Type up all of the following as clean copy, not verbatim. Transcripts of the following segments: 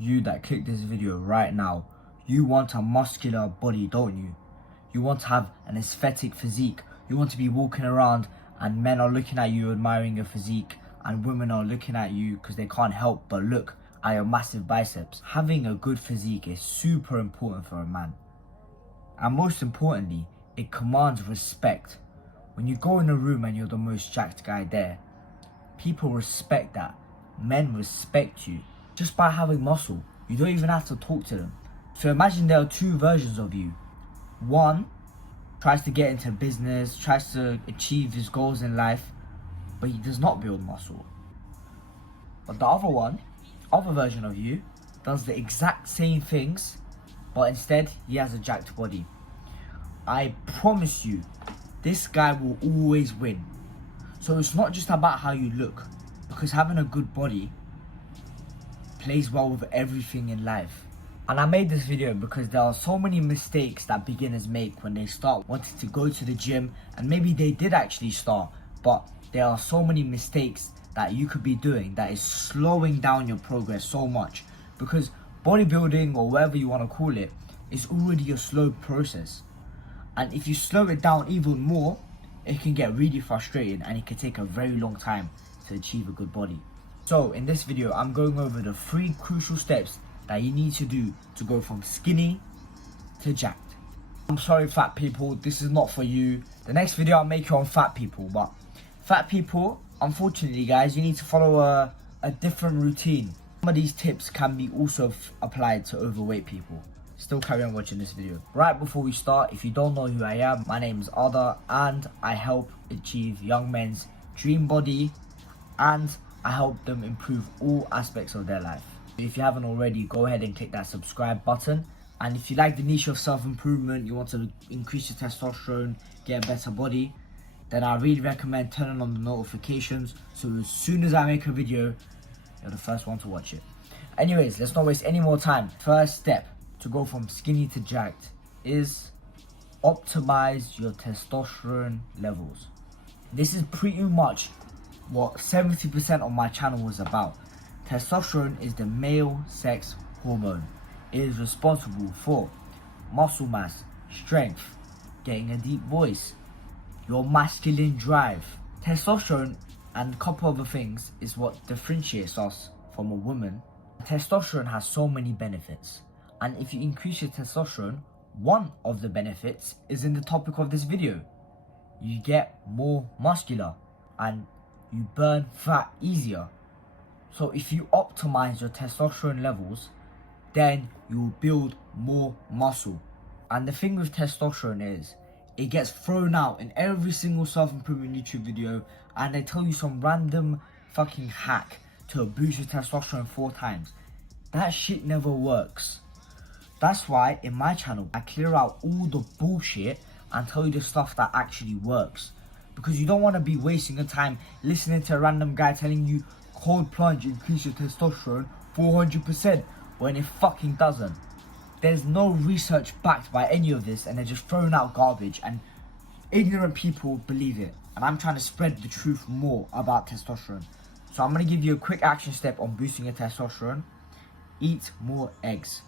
You that click this video right now, you want a muscular body, don't you? You want to have an aesthetic physique. You want to be walking around and men are looking at you admiring your physique, and women are looking at you because they can't help but look at your massive biceps. Having a good physique is super important for a man. And most importantly, it commands respect. When you go in a room and you're the most jacked guy there, people respect that. Men respect you just by having muscle. You don't even have to talk to them. So imagine there are two versions of you. One tries to get into business, tries to achieve his goals in life, but he does not build muscle. But the other version of you does the exact same things, but instead he has a jacked body. I promise you, this guy will always win. So it's not just about how you look, because having a good body plays well with everything in life. And I made this video because there are so many mistakes that beginners make when they start wanting to go to the gym, and maybe they did actually start, but there are so many mistakes that you could be doing that is slowing down your progress so much, because bodybuilding, or whatever you want to call it, is already a slow process. And if you slow it down even more, it can get really frustrating and it can take a very long time to achieve a good body. So in this video, I'm going over the 3 crucial steps that you need to do to go from skinny to jacked. I'm sorry fat people, this is not for you. The next video I'll make you on fat people, but fat people, unfortunately guys, you need to follow a different routine. Some of these tips can be also applied to overweight people. Still carry on watching this video. Right before we start, if you don't know who I am, my name is Ada and I help achieve young men's dream body and I help them improve all aspects of their life. If you haven't already, go ahead and click that subscribe button. And if you like the niche of self-improvement, you want to increase your testosterone, get a better body, then I really recommend turning on the notifications so as soon as I make a video, you're the first one to watch it. Anyways, let's not waste any more time. First step to go from skinny to jacked is optimize your testosterone levels. This is pretty much what 70% of my channel was about. Testosterone is the male sex hormone. It is responsible for muscle mass, strength, getting a deep voice, your masculine drive. Testosterone and a couple other things is what differentiates us from a woman. Testosterone has so many benefits, and if you increase your testosterone, one of the benefits is in the topic of this video. You get more muscular and you burn fat easier. So if you optimize your testosterone levels, then you will build more muscle. And the thing with testosterone is, it gets thrown out in every single self-improvement YouTube video, and they tell you some random fucking hack to boost your testosterone 4 times. That shit never works. That's why in my channel, I clear out all the bullshit and tell you the stuff that actually works. Because you don't want to be wasting your time listening to a random guy telling you cold plunge increase your testosterone 400% when it fucking doesn't. There's no research backed by any of this, and they're just throwing out garbage, and ignorant people believe it. And I'm trying to spread the truth more about testosterone. So I'm going to give you a quick action step on boosting your testosterone. Eat more eggs.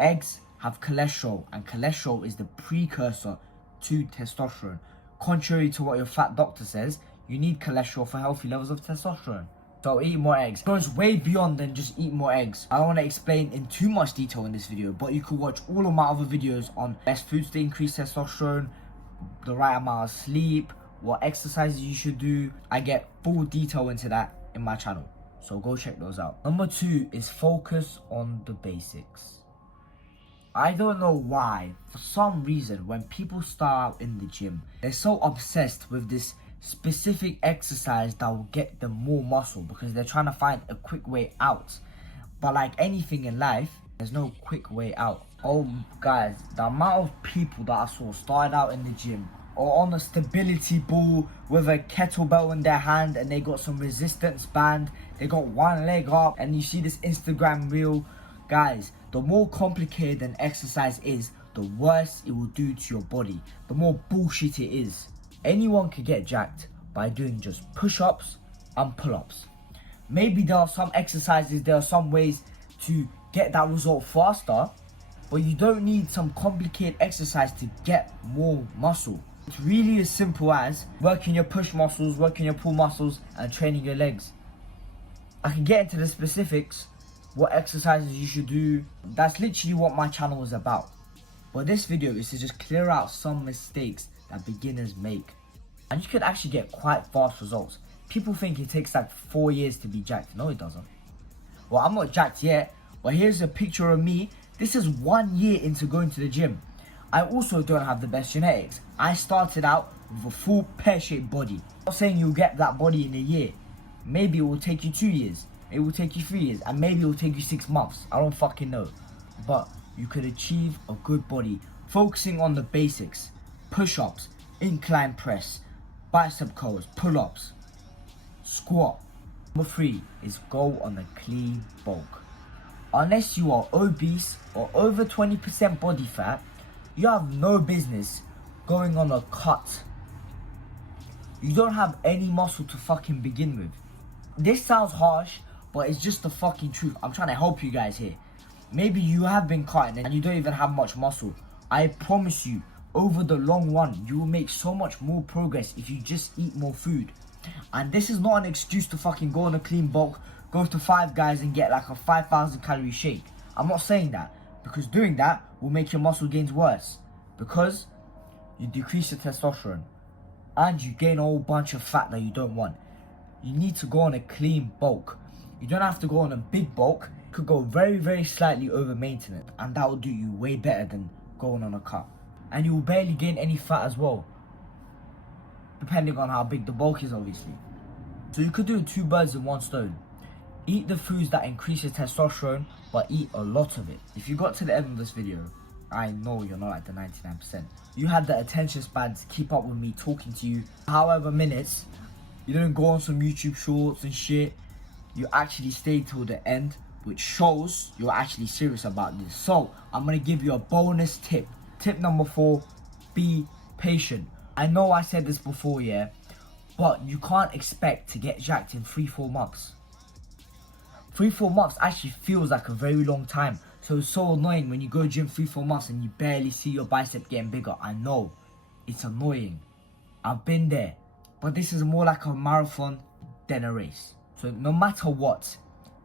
Eggs have cholesterol, and cholesterol is the precursor to testosterone. Contrary to what your fat doctor says, you need cholesterol for healthy levels of testosterone. So eat more eggs. It goes way beyond than just eat more eggs. I don't want to explain in too much detail in this video, but you could watch all of my other videos on best foods to increase testosterone, the right amount of sleep, what exercises you should do. I get full detail into that in my channel, so go check those out. Number 2 is focus on the basics. I don't know why, for some reason, when people start out in the gym, they're so obsessed with this specific exercise that will get them more muscle because they're trying to find a quick way out. But like anything in life, there's no quick way out. Oh guys, the amount of people that I saw started out in the gym or on a stability ball with a kettlebell in their hand, and they got some resistance band, they got one leg up, and you see this Instagram reel. Guys, the more complicated an exercise is, the worse it will do to your body, the more bullshit it is. Anyone can get jacked by doing just push-ups and pull-ups. Maybe there are some exercises, there are some ways to get that result faster, but you don't need some complicated exercise to get more muscle. It's really as simple as working your push muscles, working your pull muscles, and training your legs. I can get into the specifics, what exercises you should do. That's literally what my channel is about. But this video is to just clear out some mistakes that beginners make. And you could actually get quite fast results. People think it takes like 4 years to be jacked. No, it doesn't. Well, I'm not jacked yet, but here's a picture of me. This is 1 year into going to the gym. I also don't have the best genetics. I started out with a full pear-shaped body. I'm not saying you'll get that body in a year. Maybe it will take you 2 years. It will take you 3 years. And maybe it will take you 6 months. I don't fucking know. But you could achieve a good body focusing on the basics. Push-ups, incline press, bicep curls, pull-ups, squat. Number 3 is go on a clean bulk. Unless you are obese or over 20% body fat, you have no business going on a cut. You don't have any muscle to fucking begin with. This sounds harsh, but it's just the fucking truth. I'm trying to help you guys here. Maybe you have been cutting and you don't even have much muscle. I promise you, over the long run, you will make so much more progress if you just eat more food. And this is not an excuse to fucking go on a clean bulk, go to Five Guys and get like a 5,000 calorie shake. I'm not saying that, because doing that will make your muscle gains worse. Because you decrease your testosterone and you gain a whole bunch of fat that you don't want. You need to go on a clean bulk. You don't have to go on a big bulk. You could go very, very slightly over maintenance, and that will do you way better than going on a cut. And you will barely gain any fat as well, depending on how big the bulk is, obviously. So you could do 2 birds in 1 stone. Eat the foods that increase your testosterone, but eat a lot of it. If you got to the end of this video, I know you're not at the 99%. You had the attention span to keep up with me talking to you however minutes. You didn't go on some YouTube shorts and shit. You actually stayed till the end, which shows you're actually serious about this. So I'm gonna give you a bonus tip. Tip number 4, be patient. I know I said this before, yeah, but you can't expect to get jacked in 3-4 months. 3-4 months actually feels like a very long time. So it's so annoying when you go gym 3-4 months and you barely see your bicep getting bigger. I know, it's annoying. I've been there. But this is more like a marathon than a race. So no matter what,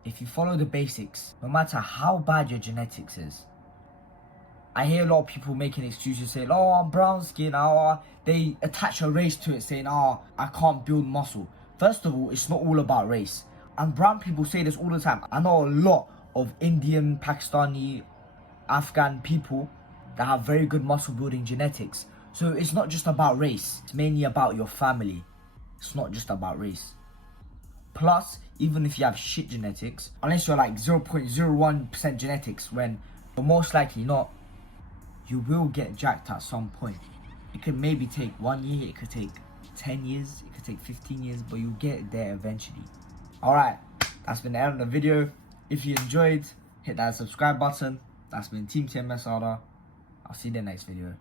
if you follow the basics, no matter how bad your genetics is, I hear a lot of people making excuses saying, oh, I'm brown skin, they attach a race to it saying, I can't build muscle. First of all, it's not all about race. And brown people say this all the time. I know a lot of Indian, Pakistani, Afghan people that have very good muscle building genetics. So it's not just about race. It's mainly about your family. It's not just about race. Plus, even if you have shit genetics, unless you're like 0.01% genetics, when you're most likely not, you will get jacked at some point. It could maybe take 1 year, it could take 10 years, it could take 15 years, but you'll get there eventually. Alright, that's been the end of the video. If you enjoyed, hit that subscribe button. That's been Team TMS Ada. I'll see you in the next video.